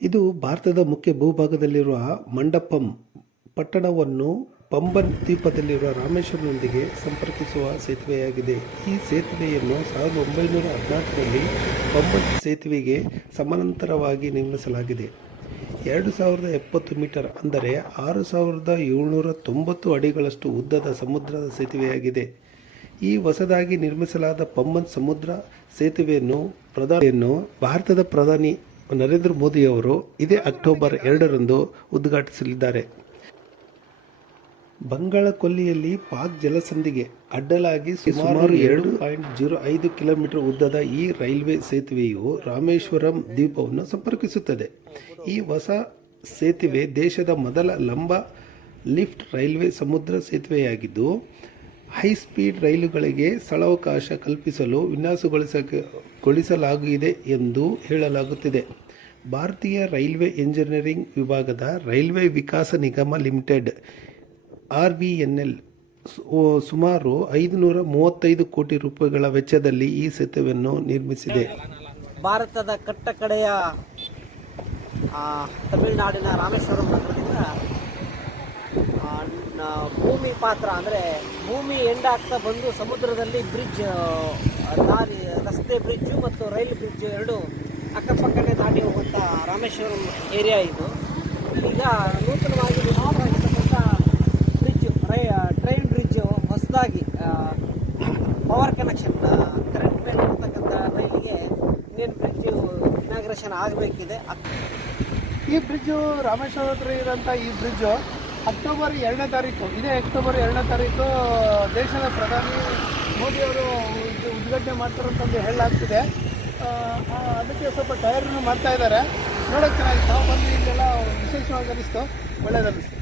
ಇದು ಭಾರತದ ಮುಖ್ಯ ಭೂಭಾಗದಲ್ಲಿರುವ ಮಂಡಪಂ ಪಟ್ಟಣವನ್ನು ಪಂಬನ್ ದ್ವೀಪದಲ್ಲಿರುವ ರಾಮೇಶ್ವರಂನೊಂದಿಗೆ ಸಂಪರ್ಕಿಸುವ ಸೇತುವೆಯಾಗಿದೆ. ಈ ಸೇತುವೆಯನ್ನು 1914ರಲ್ಲಿ ಪಂಬನ್ ಸೇತುವೆಗೆ ಸಮಾನಾಂತರವಾಗಿ ನಿರ್ಮಿಸಲಾಗಿದೆ. 2070 ಮೀಟರ್ ಅಂದರೆ 6790 ಅಡಿಗಳಷ್ಟು ಉದ್ದದ ಸಮುದ್ರದ ಸೇತುವೆಯಾಗಿದೆ. ಈ ಹೊಸದಾಗಿ ನಿರ್ಮಿಸಲಾದ ಪಂಬನ್ ಸಮುದ್ರ ಸೇತುವೆಯನ್ನು ಭಾರತದ ಪ್ರಧಾನಿ ನರೇಂದ್ರ ಮೋದಿಯವರು ಇದೇ ಅಕ್ಟೋಬರ್ 2ರಂದು ಉದ್ಘಾಟಿಸಲಿದ್ದಾರೆ. ಬಂಗಾಳ ಕೊಲ್ಲಿಯಲ್ಲಿ ಪಾಕ್ ಜಲಸಂಧಿಗೆ ಅಡ್ಡಲಾಗಿ ಸುಮಾರು 2.05 ಕಿಲೋಮೀಟರ್ ಉದ್ದದ ಈ ರೈಲ್ವೆ ಸೇತುವೆಯು ರಾಮೇಶ್ವರಂ ದ್ವೀಪವನ್ನು ಸಂಪರ್ಕಿಸುತ್ತದೆ. ಈ ಹೊಸ ಸೇತುವೆ ದೇಶದ ಮೊದಲ ಲಂಬ ಲಿಫ್ಟ್ ರೈಲ್ವೆ ಸಮುದ್ರ ಸೇತುವೆಯಾಗಿದ್ದು, ಹೈಸ್ಪೀಡ್ ರೈಲುಗಳಿಗೆ ಸ್ಥಳಾವಕಾಶ ಕಲ್ಪಿಸಲು ವಿನ್ಯಾಸಗೊಳಿಸಲಾಗಿದೆ ಎಂದು ಹೇಳಲಾಗುತ್ತಿದೆ. ಭಾರತೀಯ ರೈಲ್ವೆ ಎಂಜಿನಿಯರಿಂಗ್ ವಿಭಾಗದ ರೈಲ್ವೆ ವಿಕಾಸ ನಿಗಮ ಲಿಮಿಟೆಡ್ RVNL ಸುಮಾರು 535 ಕೋಟಿ ರೂಪಾಯಿಗಳ ವೆಚ್ಚದಲ್ಲಿ ಈ ಸೇತುವೆಯನ್ನು ನಿರ್ಮಿಸಿದೆ. ಭಾರತದ ಕಟ್ಟಕಡೆಯ ತಮಿಳುನಾಡಿನ ರಾಮೇಶ್ವರಂ ನಗರದಿಂದ ಭೂಮಿ ಪಾತ್ರ ಅಂದರೆ ಭೂಮಿ ಎಂಡ್ ಆಗ್ತಾ ಬಂದು ಸಮುದ್ರದಲ್ಲಿ ಬ್ರಿಡ್ಜ್ ರಸ್ತೆ ಬ್ರಿಡ್ಜು ಮತ್ತು ರೈಲ್ ಬ್ರಿಡ್ಜ್ ಎರಡು ಅಕ್ಕಪಕ್ಕನೆ ದಾಟಿ ಹೋಗುವಂಥ ರಾಮೇಶ್ವರಂ ಏರಿಯಾ ಇದು. ಈಗ ನೂತನವಾಗಿ ನಿರ್ಮಾಣವಾಗಿರ್ತಕ್ಕಂಥ ಬ್ರಿಡ್ಜು ಟ್ರೈನ್ ಬ್ರಿಡ್ಜು ಹೊಸದಾಗಿ ಪವರ್ ಕನೆಕ್ಷನ್ ಕರೆಂಟ್ ಮೇಲೆ ಇರ್ತಕ್ಕಂಥ ರೈಲಿಗೆ ಇನ್ನೇನು ಬ್ರಿಡ್ಜು ಇನಾಗ್ರೇಷನ್ ಆಗಬೇಕಿದೆ. ಈ ಬ್ರಿಡ್ಜು ರಾಮೇಶ್ವರ ಹತ್ರ ಇರೋಂಥ ಈ ಬ್ರಿಡ್ಜು ಅಕ್ಟೋಬರ್ 2ನೇ ತಾರೀಕು ದೇಶದ ಪ್ರಧಾನಿ ಮೋದಿಯವರು ಉದ್ಘಾಟನೆ ಮಾಡ್ತಾರಂತಂದು ಹೇಳಲಾಗ್ತಿದೆ. ಅದಕ್ಕೆ ಸ್ವಲ್ಪ ತಯಾರಿನೂ ಮಾಡ್ತಾ ಇದ್ದಾರೆ. ನೋಡೋಕ್ಕೆ ಚೆನ್ನಾಗಿ ತಾವು ಬಂದು ಇಲ್ಲೆಲ್ಲ ವಿಶೇಷವಾಗಿ ಅನ್ನಿಸ್ತು, ಒಳ್ಳೆಯದನ್ನಿಸ್ತು.